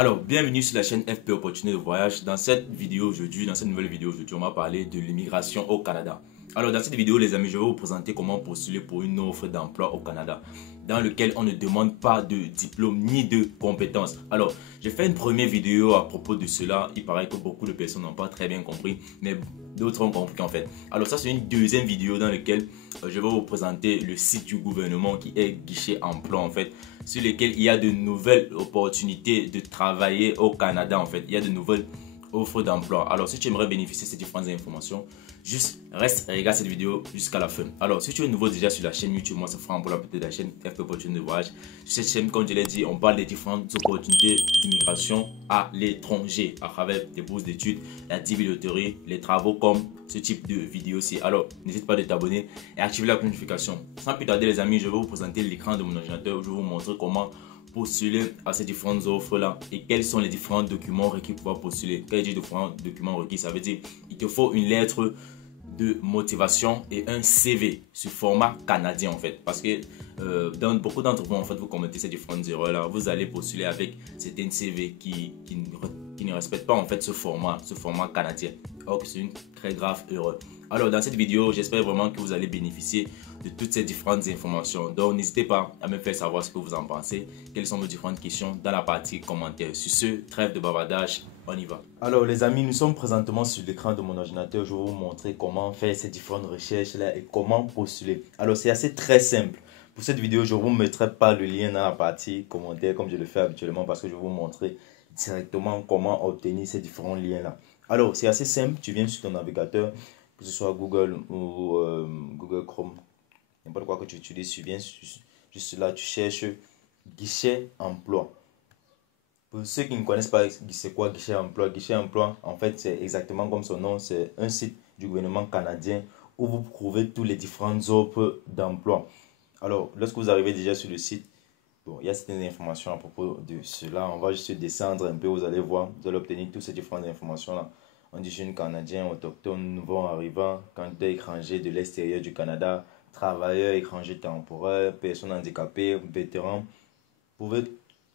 Alors, bienvenue sur la chaîne FP Opportunité de Voyage. Dans cette nouvelle vidéo aujourd'hui, on va parler de l'immigration au Canada. Alors, dans cette vidéo, les amis, je vais vous présenter comment postuler pour une offre d'emploi au Canada, dans lequel on ne demande pas de diplôme ni de compétences. Alors, j'ai fait une première vidéo à propos de cela. Il paraît que beaucoup de personnes n'ont pas très bien compris, mais d'autres ont compris en fait. Alors, ça, c'est une deuxième vidéo dans laquelle je vais vous présenter le site du gouvernement qui est Guichet Emploi en fait, sur lequel il y a de nouvelles opportunités de travailler au Canada en fait. Il y a de nouvelles offres d'emploi. Alors, si tu aimerais bénéficier de ces différentes informations, juste reste et regarde cette vidéo jusqu'à la fin. Alors, si tu es nouveau déjà sur la chaîne YouTube, moi, ça fera un peu la petite de la chaîne FP Opportunité de Voyage. Sur cette chaîne, comme je l'ai dit, on parle des différentes opportunités d'immigration à l'étranger à travers des bourses d'études, la loterie, les travaux comme ce type de vidéo-ci. Alors, n'hésite pas de t'abonner et activer la notification. Sans plus tarder, les amis, je vais vous présenter l'écran de mon ordinateur. Je vais vous montrer comment postuler à ces différentes offres là et quels sont les différents documents requis pour pouvoir postuler. Quand je dis différents documents requis, ça veut dire il te faut une lettre de motivation et un CV sur format canadien en fait, parce que dans beaucoup d'entre vous en fait, vous commettez ces différentes erreurs là. Vous allez postuler avec certains CV qui ne respectent pas en fait ce format canadien. Or, c'est une très grave erreur. Alors, dans cette vidéo, j'espère vraiment que vous allez bénéficier de toutes ces différentes informations. Donc, n'hésitez pas à me faire savoir ce que vous en pensez. Quelles sont vos différentes questions dans la partie commentaires. Sur ce, trêve de bavardage, on y va. Alors, les amis, nous sommes présentement sur l'écran de mon ordinateur. Je vais vous montrer comment faire ces différentes recherches-là et comment postuler. Alors, c'est assez très simple. Pour cette vidéo, je ne vous mettrai pas le lien dans la partie commentaires comme je le fais habituellement parce que je vais vous montrer directement comment obtenir ces différents liens-là. Alors, c'est assez simple. Tu viens sur ton navigateur, que ce soit Google ou Google Chrome, n'importe quoi que tu utilises, tu viens juste là, tu cherches Guichet Emploi. Pour ceux qui ne connaissent pas c'est quoi Guichet Emploi, en fait, c'est exactement comme son nom, c'est un site du gouvernement canadien où vous trouvez tous les différentes offres d'emploi. Alors, lorsque vous arrivez déjà sur le site, bon, il y a certaines informations à propos de cela. On va juste descendre un peu, vous allez voir, vous allez obtenir toutes ces différentes informations-là. Indigènes canadiens, autochtones, nouveaux arrivants, candidats étrangers de l'extérieur du Canada, travailleurs étrangers temporaires, personnes handicapées, vétérans. Vous pouvez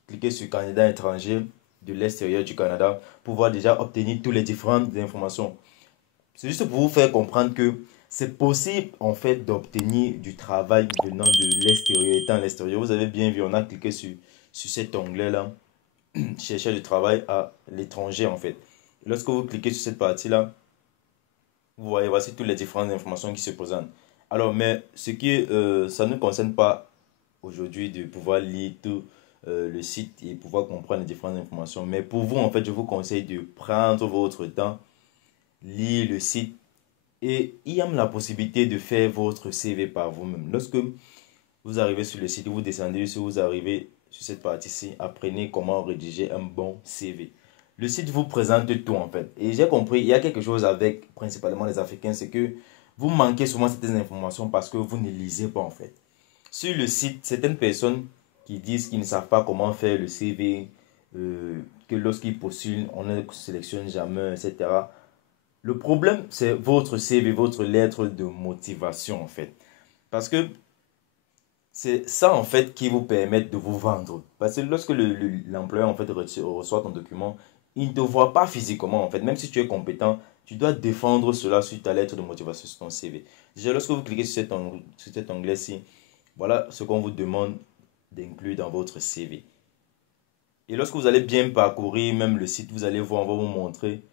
cliquer sur candidat étranger de l'extérieur du Canada pour pouvoir déjà obtenir toutes les différentes informations. C'est juste pour vous faire comprendre que c'est possible en fait d'obtenir du travail venant de l'extérieur. Étant à l'extérieur, vous avez bien vu, on a cliqué sur cet onglet-là, chercher du travail à l'étranger en fait. Lorsque vous cliquez sur cette partie-là, vous voyez, voici toutes les différentes informations qui se présentent. Alors, mais ce qui, ça ne concerne pas aujourd'hui de pouvoir lire tout le site et pouvoir comprendre les différentes informations. Mais pour vous, en fait, je vous conseille de prendre votre temps, lire le site et il y a la possibilité de faire votre CV par vous-même. Lorsque vous arrivez sur le site, vous descendez, si vous arrivez sur cette partie-ci, apprenez comment rédiger un bon CV. Le site vous présente tout en fait. Et j'ai compris, il y a quelque chose avec principalement les Africains, c'est que vous manquez souvent certaines informations parce que vous ne lisez pas en fait. Sur le site, certaines personnes qui disent qu'ils ne savent pas comment faire le CV, que lorsqu'ils postulent, on ne sélectionne jamais, etc. Le problème, c'est votre CV, votre lettre de motivation en fait. Parce que c'est ça en fait qui vous permet de vous vendre. Parce que lorsque l'employeur en fait reçoit ton document, il ne te voit pas physiquement en fait. Même si tu es compétent, tu dois défendre cela sur ta lettre de motivation, sur ton CV. Déjà, lorsque vous cliquez sur cet onglet-ci, voilà ce qu'on vous demande d'inclure dans votre CV. Et lorsque vous allez bien parcourir même le site, vous allez voir, on va vous montrer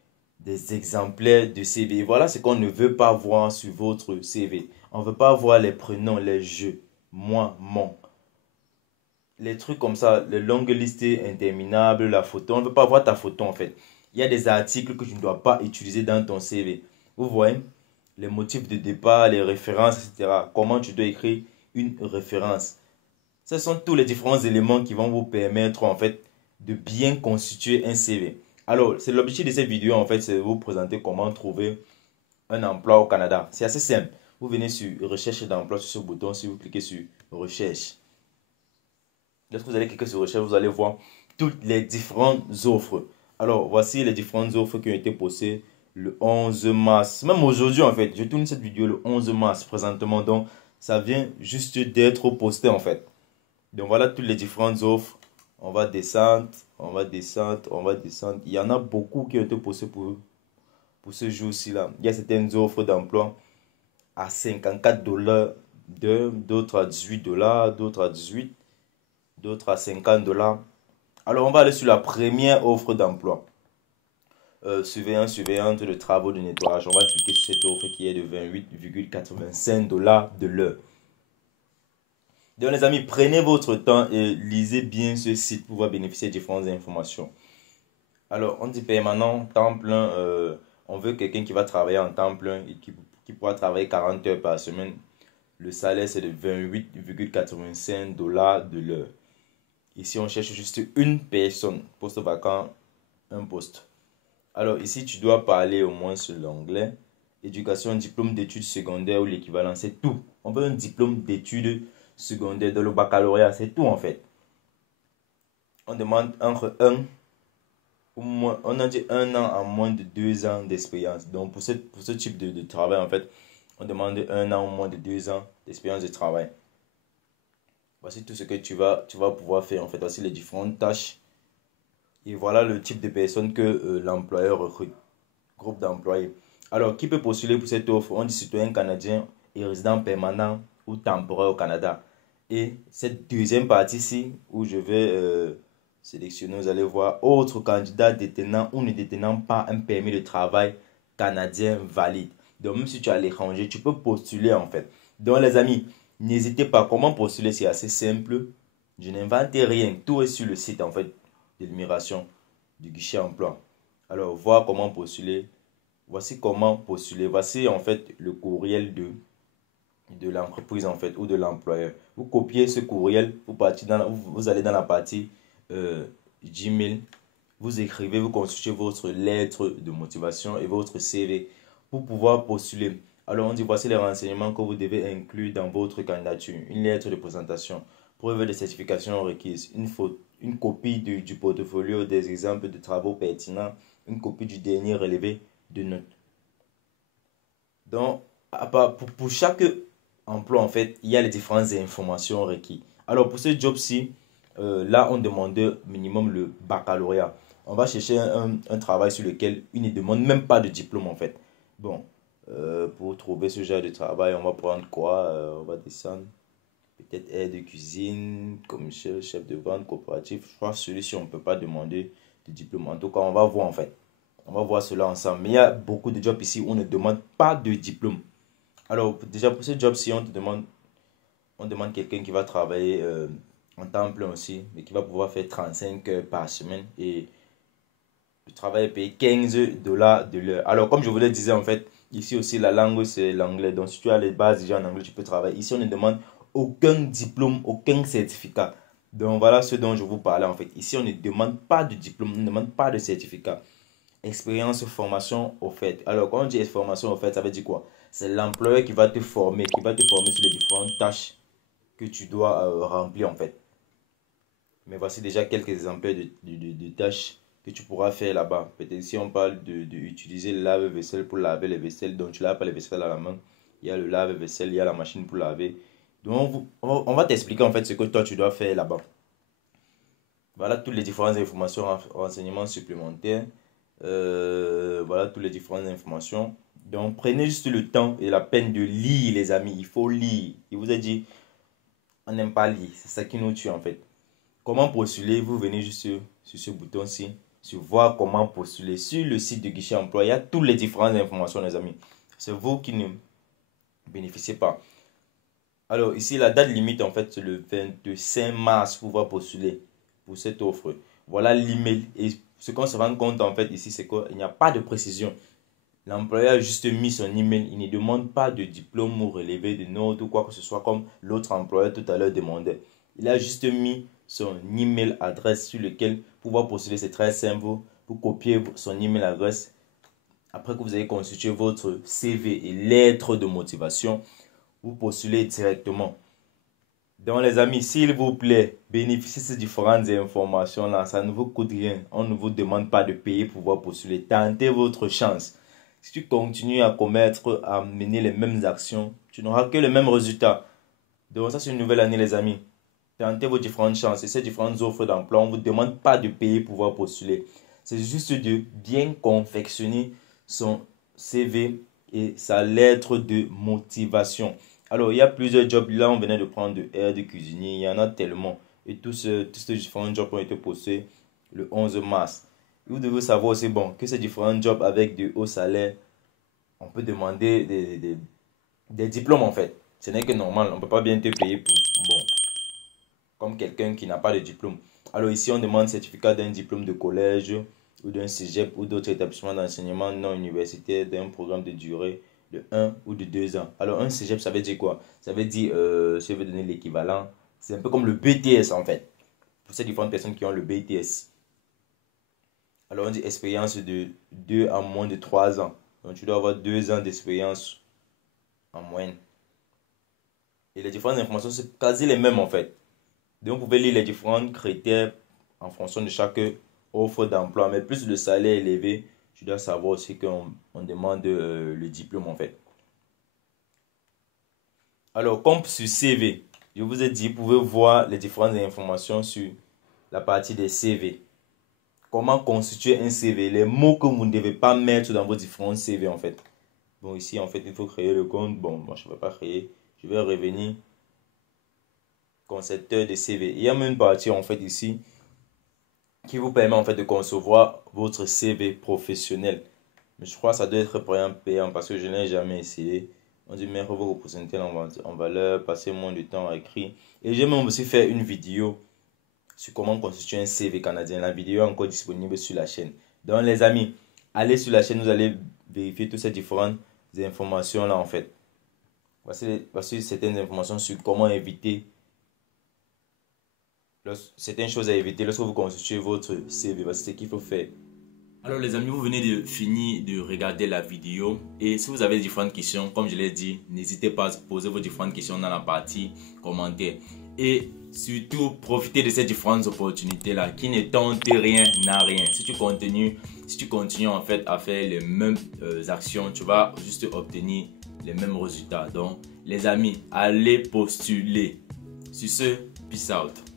des exemplaires de CV. Voilà ce qu'on ne veut pas voir sur votre CV. On ne veut pas voir les prénoms, les jeux, moi, mon. Les trucs comme ça, les longues listes interminables, la photo. On ne veut pas voir ta photo en fait. Il y a des articles que tu ne dois pas utiliser dans ton CV. Vous voyez, les motifs de départ, les références, etc. Comment tu dois écrire une référence. Ce sont tous les différents éléments qui vont vous permettre en fait de bien constituer un CV. Alors, c'est l'objectif de cette vidéo en fait, c'est de vous présenter comment trouver un emploi au Canada. C'est assez simple. Vous venez sur recherche d'emploi sur ce bouton, si vous cliquez sur recherche. Lorsque vous allez cliquer sur recherche, vous allez voir toutes les différentes offres. Alors, voici les différentes offres qui ont été postées le 11 mars. Même aujourd'hui en fait, je tourne cette vidéo le 11 mars présentement, donc ça vient juste d'être posté en fait. Donc voilà toutes les différentes offres. On va descendre, On va descendre, on va descendre. Il y en a beaucoup qui ont été postés pour ce jour-ci là. Il y a certaines offres d'emploi à 54 dollars, d'autres à 18 dollars, d'autres à 18, d'autres à 50 dollars. Alors, on va aller sur la première offre d'emploi. Surveillante de travaux de nettoyage. On va cliquer sur cette offre qui est de 28,85 dollars de l'heure. Donc, les amis, prenez votre temps et lisez bien ce site pour pouvoir bénéficier de différentes informations. Alors, on dit permanent, temps plein. On veut quelqu'un qui va travailler en temps plein et qui pourra travailler 40 heures par semaine. Le salaire, c'est de 28,85 dollars de l'heure. Ici, on cherche juste une personne. Poste vacant, un poste. Alors, ici, tu dois parler au moins sur l'anglais. Éducation, diplôme d'études secondaires ou l'équivalent, c'est tout. On veut un diplôme d'études secondaires dans le baccalauréat, c'est tout en fait. On demande entre 1 ou moins, on a dit 1 an à moins de 2 ans d'expérience. Donc, pour ce type de travail, en fait, on demande 1 an ou moins de 2 ans d'expérience de travail. Voici tout ce que tu vas pouvoir faire en fait. Voici les différentes tâches. Et voilà le type de personnes que l'employeur recrute. Groupe d'employés. Alors, qui peut postuler pour cette offre? On dit citoyen canadien et résident permanent ou temporaire au Canada. Et cette deuxième partie-ci, où je vais sélectionner, vous allez voir, autres candidats détenant ou ne détenant pas un permis de travail canadien valide. Donc, même si tu es à l'étranger, tu peux postuler en fait. Donc, les amis, n'hésitez pas. Comment postuler? C'est assez simple. Je n'invente rien. Tout est sur le site en fait de l'immigration du guichet emploi. Alors, voir comment postuler. Voici comment postuler. Voici en fait le courriel de l'entreprise en fait ou de l'employeur. Vous copiez ce courriel, vous allez dans la partie Gmail. Vous écrivez, vous consultez votre lettre de motivation et votre CV pour pouvoir postuler. Alors, on dit voici les renseignements que vous devez inclure dans votre candidature. Une lettre de présentation, preuve de certification requise, une copie du portfolio des exemples de travaux pertinents, une copie du dernier relevé de notes. Donc, pour chaque emploi, en fait, il y a les différentes informations requises. Alors, pour ce job-ci, là, on demandait minimum le baccalauréat. On va chercher un travail sur lequel il ne demande même pas de diplôme, en fait. Bon, pour trouver ce genre de travail, on va prendre quoi? On va descendre. Peut-être aide de cuisine, commissaire, chef de vente, coopératif. Je crois que celui-ci, on ne peut pas demander de diplôme. En tout cas, on va voir, en fait. On va voir cela ensemble. Mais il y a beaucoup de jobs ici où on ne demande pas de diplôme. Alors, déjà, pour ce job-ci, on demande quelqu'un qui va travailler en temps plein aussi, mais qui va pouvoir faire 35 heures par semaine. Et le travail est payé 15 dollars de l'heure. Alors, comme je vous le disais, en fait, ici aussi, la langue, c'est l'anglais. Donc, si tu as les bases déjà en anglais, tu peux travailler. Ici, on ne demande aucun diplôme, aucun certificat. Donc, voilà ce dont je vous parlais, en fait. Ici, on ne demande pas de diplôme, on ne demande pas de certificat. Expérience, formation offerte. Alors, quand on dit formation offerte, ça veut dire quoi? C'est l'employeur qui va te former sur les différentes tâches que tu dois remplir en fait. Mais voici déjà quelques exemples de tâches que tu pourras faire là-bas. Peut-être si on parle d'utiliser le lave-vaisselle pour laver les vaisselles, donc tu laves pas les vaisselles à la main. Il y a le lave-vaisselle, il y a la machine pour laver. Donc, on va t'expliquer en fait ce que toi tu dois faire là-bas. Voilà toutes les différentes informations, renseignements supplémentaires. Voilà toutes les différentes informations. Donc, prenez juste le temps et la peine de lire, les amis. Il faut lire. Il vous a dit, on n'aime pas lire. C'est ça qui nous tue, en fait. Comment postuler? Vous venez juste sur ce bouton-ci, sur voir comment postuler. Sur le site de guichet emploi, il y a toutes les différentes informations, les amis. C'est vous qui ne bénéficiez pas. Alors, ici, la date limite, en fait, c'est le 25 mars pour pouvoir postuler pour cette offre. Voilà l'email. Et ce qu'on se rend compte, en fait, ici, c'est qu'il n'y a pas de précision. L'employeur a juste mis son email. Il ne demande pas de diplôme ou relevé de notes ou quoi que ce soit comme l'autre employeur tout à l'heure demandait. Il a juste mis son email adresse sur lequel pouvoir postuler. C'est très simple. Vous copiez son email adresse. Après que vous avez constitué votre CV et lettre de motivation, vous postulez directement. Donc les amis, s'il vous plaît, bénéficiez de ces différentes informations-là. Ça ne vous coûte rien. On ne vous demande pas de payer pour pouvoir postuler. Tentez votre chance. Si tu continues à mener les mêmes actions, tu n'auras que le même résultat. Donc ça, c'est une nouvelle année, les amis. tentez vos différentes chances et ces différentes offres d'emploi. On ne vous demande pas de payer pour pouvoir postuler. C'est juste de bien confectionner son CV et sa lettre de motivation. Alors, il y a plusieurs jobs. Là, on venait de prendre de aide de cuisinier. Il y en a tellement. Et tous ces différents jobs ont été postés le 11 mars. Vous devez savoir aussi que ces différents jobs avec de hauts salaires, on peut demander des diplômes en fait. Ce n'est que normal. On ne peut pas bien te payer pour, comme quelqu'un qui n'a pas de diplôme. Alors ici, on demande certificat d'un diplôme de collège ou d'un cégep ou d'autres établissements d'enseignement non universitaire d'un programme de durée de 1 ou de 2 ans. Alors un cégep, ça veut dire quoi? Ça veut dire, si je veux donner l'équivalent, c'est un peu comme le BTS en fait. Pour ces différentes personnes qui ont le BTS. Alors on dit expérience de 2 à moins de 3 ans. Donc tu dois avoir 2 ans d'expérience en moyenne. Et les différentes informations, c'est quasi les mêmes en fait. Donc, vous pouvez lire les différents critères en fonction de chaque offre d'emploi. Mais plus le salaire est élevé, tu dois savoir aussi qu'on demande le diplôme en fait. Alors, comme sur CV, je vous ai dit, vous pouvez voir les différentes informations sur la partie des CV. Comment constituer un CV, les mots que vous ne devez pas mettre dans vos différents CV en fait. Bon, ici en fait, il faut créer le compte. Bon, moi je ne vais pas créer. Je vais revenir concepteur de CV. Il y a même une partie en fait ici qui vous permet en fait de concevoir votre CV professionnel. Mais je crois que ça doit être payant parce que je n'ai jamais essayé. On dit mettre vos pourcentages en valeur, passer moins de temps à écrire. Et j'ai même aussi fait une vidéo sur comment constituer un CV canadien. La vidéo est encore disponible sur la chaîne. Donc les amis, allez sur la chaîne, vous allez vérifier toutes ces différentes informations là en fait. Voici certaines informations sur comment éviter certaines choses à éviter lorsque vous constituez votre CV. C'est ce qu'il faut faire. Alors les amis, vous venez de finir de regarder la vidéo et si vous avez différentes questions, comme je l'ai dit, n'hésitez pas à poser vos différentes questions dans la partie commentaires. Et surtout, profitez de ces différentes opportunités là qui ne tentent rien à rien. Si tu continues en fait à faire les mêmes actions, tu vas juste obtenir les mêmes résultats. Donc les amis, allez postuler. Sur ce, peace out.